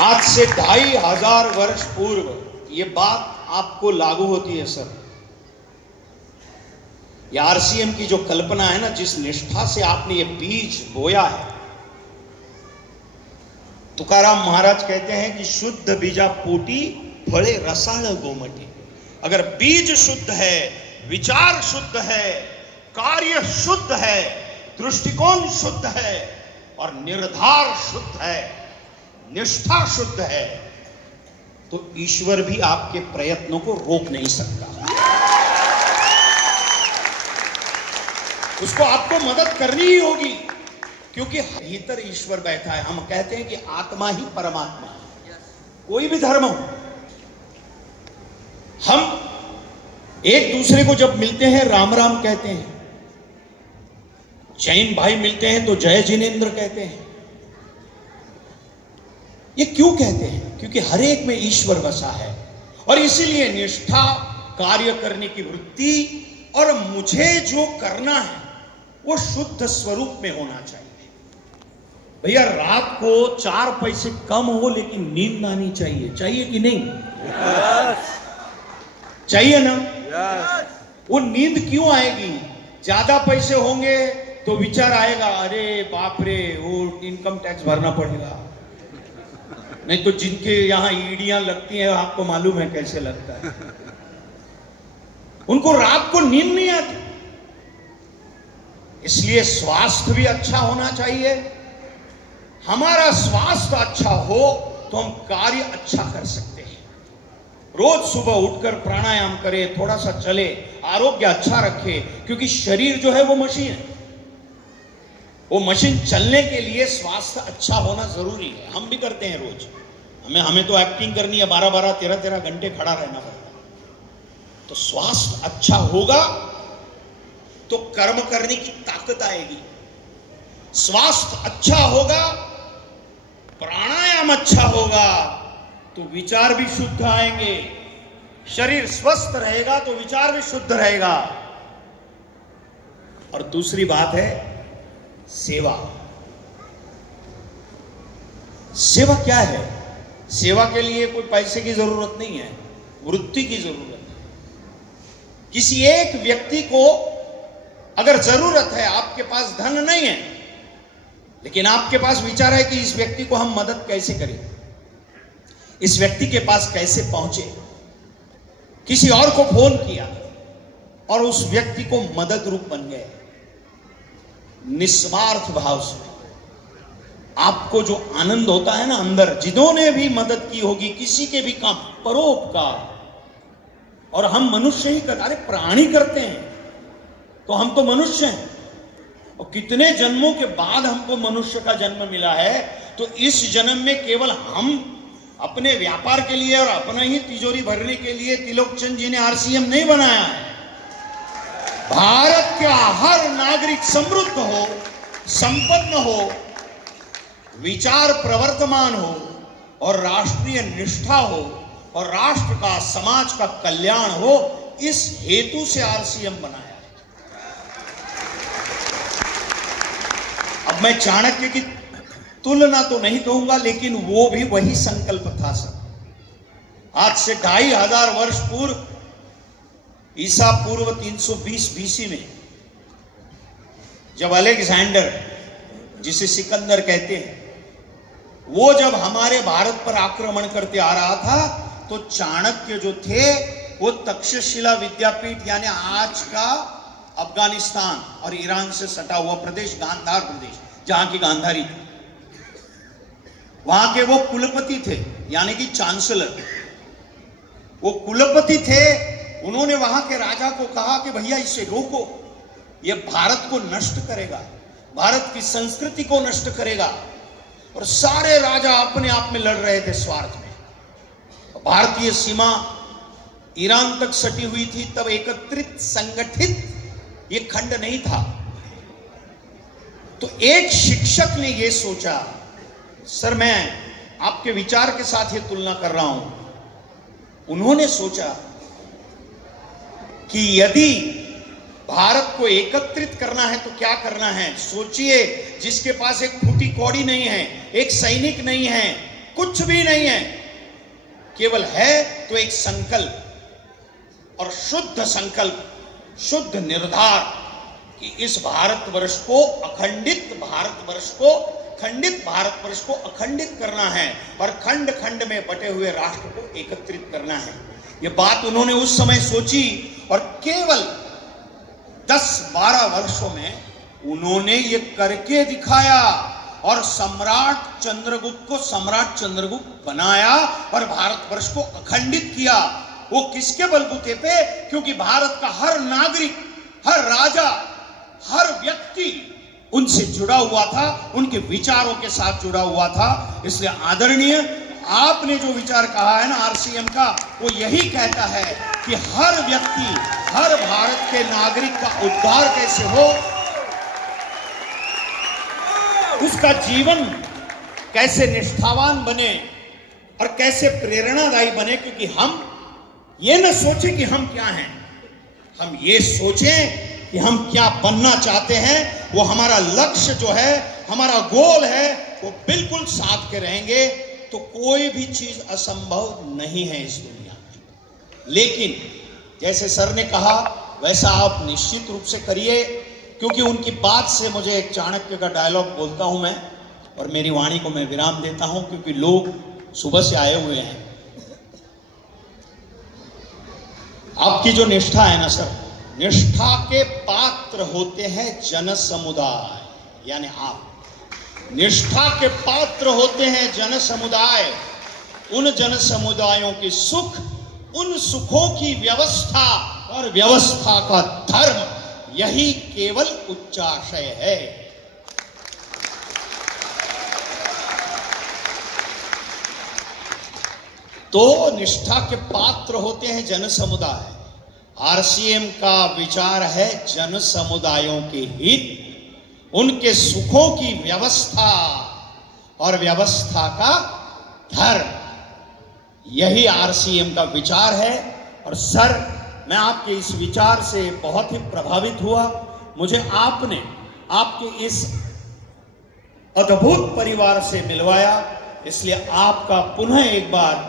आज से 2500 वर्ष पूर्व ये बात आपको लागू होती है सर। ये आरसीएम की जो कल्पना है ना, जिस निष्ठा से आपने ये बीज बोया है, तुकाराम महाराज कहते हैं कि शुद्ध बीजा पोटी फले रसाळ गोमटी। अगर बीज शुद्ध है, विचार शुद्ध है, कार्य शुद्ध है, दृष्टिकोण शुद्ध है और निर्धार शुद्ध है, निष्ठा शुद्ध है, तो ईश्वर भी आपके प्रयत्नों को रोक नहीं सकता। उसको आपको मदद करनी ही होगी, क्योंकि भीतर ईश्वर बैठा है। हम कहते हैं कि आत्मा ही परमात्मा है। कोई भी धर्म हो, हम एक दूसरे को जब मिलते हैं राम राम कहते हैं, जैन भाई मिलते हैं तो जय जिनेन्द्र कहते हैं। ये क्यों कहते हैं? क्योंकि हर एक में ईश्वर बसा है, और इसीलिए निष्ठा, कार्य करने की वृत्ति और मुझे जो करना है वो शुद्ध स्वरूप में होना चाहिए। भैया रात को 4 पैसे कम हो लेकिन नींद आनी चाहिए, चाहिए कि नहीं? चाहिए ना? वो नींद क्यों आएगी? ज्यादा पैसे होंगे तो विचार आएगा, अरे बाप रे वो इनकम टैक्स भरना पड़ेगा। नहीं तो जिनके यहां ईडियां लगती हैं, आपको मालूम है कैसे लगता है, उनको रात को नींद नहीं आती। इसलिए स्वास्थ्य भी अच्छा होना चाहिए। हमारा स्वास्थ्य अच्छा हो तो हम कार्य अच्छा कर सकते हैं। रोज सुबह उठकर प्राणायाम करें, थोड़ा सा चले, आरोग्य अच्छा रखे, क्योंकि शरीर जो है वो मशीन है। वो मशीन चलने के लिए स्वास्थ्य अच्छा होना जरूरी है। हम भी करते हैं रोज, हमें तो एक्टिंग करनी है, 12-12, 13-13 घंटे खड़ा रहना पड़ता है। तो स्वास्थ्य अच्छा होगा तो कर्म करने की ताकत आएगी। स्वास्थ्य अच्छा होगा, प्राणायाम अच्छा होगा तो विचार भी शुद्ध आएंगे। शरीर स्वस्थ रहेगा तो विचार भी शुद्ध रहेगा। और दूसरी बात है सेवा। सेवा क्या है? सेवा के लिए कोई पैसे की जरूरत नहीं है, वृत्ति की जरूरत है। किसी एक व्यक्ति को अगर जरूरत है, आपके पास धन नहीं है लेकिन आपके पास विचार है कि इस व्यक्ति को हम मदद कैसे करें, इस व्यक्ति के पास कैसे पहुंचे, किसी और को फोन किया और उस व्यक्ति को मदद रूप बन गए, निस्वार्थ भाव से आपको जो आनंद होता है ना अंदर, जिन्होंने भी मदद की होगी, किसी के भी काम, परोपकार। और हम मनुष्य ही करते, अरे प्राणी करते हैं तो हम तो मनुष्य हैं, और कितने जन्मों के बाद हमको मनुष्य का जन्म मिला है। तो इस जन्म में केवल हम अपने व्यापार के लिए और अपना ही तिजोरी भरने के लिए तिलोकचंद जी ने आरसीएम नहीं बनाया है। भारत का हर नागरिक समृद्ध हो, संपन्न हो, विचार प्रवर्तमान हो और राष्ट्रीय निष्ठा हो और राष्ट्र का, समाज का कल्याण हो, इस हेतु से आरसीएम बनाया। अब मैं चाणक्य की तुलना तो नहीं कहूंगा, लेकिन वो भी वही संकल्प था सर। आज से 2500 वर्ष पूर्व, ईसा पूर्व 320 बीसी में, जब अलेक्जेंडर, जिसे सिकंदर कहते हैं, वो जब हमारे भारत पर आक्रमण करते आ रहा था, तो चाणक्य जो थे वो तक्षशिला विद्यापीठ, यानी आज का अफगानिस्तान और ईरान से सटा हुआ प्रदेश, गांधार प्रदेश, जहां की गांधारी थी, वहां के वो कुलपति थे, यानी कि चांसलर। वो कुलपति थे। उन्होंने वहां के राजा को कहा कि भैया इसे रोको, ये भारत को नष्ट करेगा, भारत की संस्कृति को नष्ट करेगा। और सारे राजा अपने आप में लड़ रहे थे स्वार्थ में। भारतीय सीमा ईरान तक सटी हुई थी, तब एकत्रित, संगठित ये खंड नहीं था। तो एक शिक्षक ने ये सोचा, सर मैं आपके विचार के साथ ये तुलना कर रहा हूं। उन्होंने सोचा कि यदि भारत को एकत्रित करना है तो क्या करना है। सोचिए, जिसके पास एक फूटी कौड़ी नहीं है, एक सैनिक नहीं है, कुछ भी नहीं है, केवल है तो एक संकल्प, और शुद्ध संकल्प, शुद्ध निर्धार कि इस भारतवर्ष को अखंडित भारतवर्ष को, खंडित भारतवर्ष को अखंडित करना है और खंड खंड में बटे हुए राष्ट्र को एकत्रित करना है। ये बात उन्होंने उस समय सोची और केवल 10-12 वर्षों में उन्होंने ये करके दिखाया और सम्राट चंद्रगुप्त को सम्राट चंद्रगुप्त बनाया और भारतवर्ष को अखंडित किया। वो किसके बलबूते पे? क्योंकि भारत का हर नागरिक, हर राजा, हर व्यक्ति उनसे जुड़ा हुआ था, उनके विचारों के साथ जुड़ा हुआ था। इसलिए आदरणीय, आपने जो विचार कहा है ना आरसीएम का, वो यही कहता है कि हर व्यक्ति, हर भारत के नागरिक का उद्धार कैसे हो, उसका जीवन कैसे निष्ठावान बने और कैसे प्रेरणादायी बने। क्योंकि हम ये न सोचें कि हम क्या हैं, हम ये सोचें कि हम क्या बनना चाहते हैं। वो हमारा लक्ष्य जो है, हमारा गोल है, वो बिल्कुल साथ के रहेंगे तो कोई भी चीज असंभव नहीं है इस दुनिया में। लेकिन जैसे सर ने कहा वैसा आप निश्चित रूप से करिए, क्योंकि उनकी बात से मुझे एक चाणक्य का डायलॉग बोलता हूं मैं, और मेरी वाणी को मैं विराम देता हूं क्योंकि लोग सुबह से आए हुए हैं। आपकी जो निष्ठा है ना सर, निष्ठा के पात्र होते हैं जन समुदाय, यानी आप निष्ठा के पात्र होते हैं जन समुदाय। उन जन समुदायों के सुख, उन सुखों की व्यवस्था और व्यवस्था का धर्म, यही केवल उच्चाशय है। तो निष्ठा के पात्र होते हैं जन समुदाय। आरसीएम का विचार है जन समुदायों के हित, उनके सुखों की व्यवस्था और व्यवस्था का धर्म, यही आरसीएम का विचार है। और सर, मैं आपके इस विचार से बहुत ही प्रभावित हुआ। मुझे आपने आपके इस अद्भुत परिवार से मिलवाया, इसलिए आपका पुनः एक बार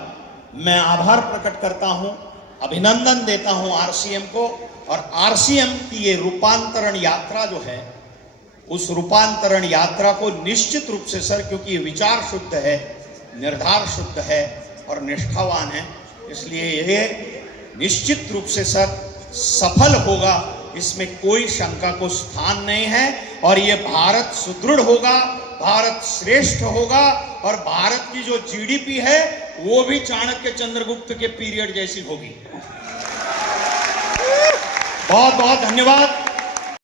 मैं आभार प्रकट करता हूं, अभिनंदन देता हूं आरसीएम को। और आरसीएम की ये रूपांतरण यात्रा जो है, उस रूपांतरण यात्रा को निश्चित रूप से सर, क्योंकि विचार शुद्ध है, निर्धार शुद्ध है और निष्ठावान है, इसलिए ये निश्चित रूप से सर सफल होगा, इसमें कोई शंका को स्थान नहीं है। और ये भारत सुदृढ़ होगा, भारत श्रेष्ठ होगा, और भारत की जो जीडीपी है वो भी चाणक्य चंद्रगुप्त के पीरियड जैसी होगी। बहुत बहुत धन्यवाद।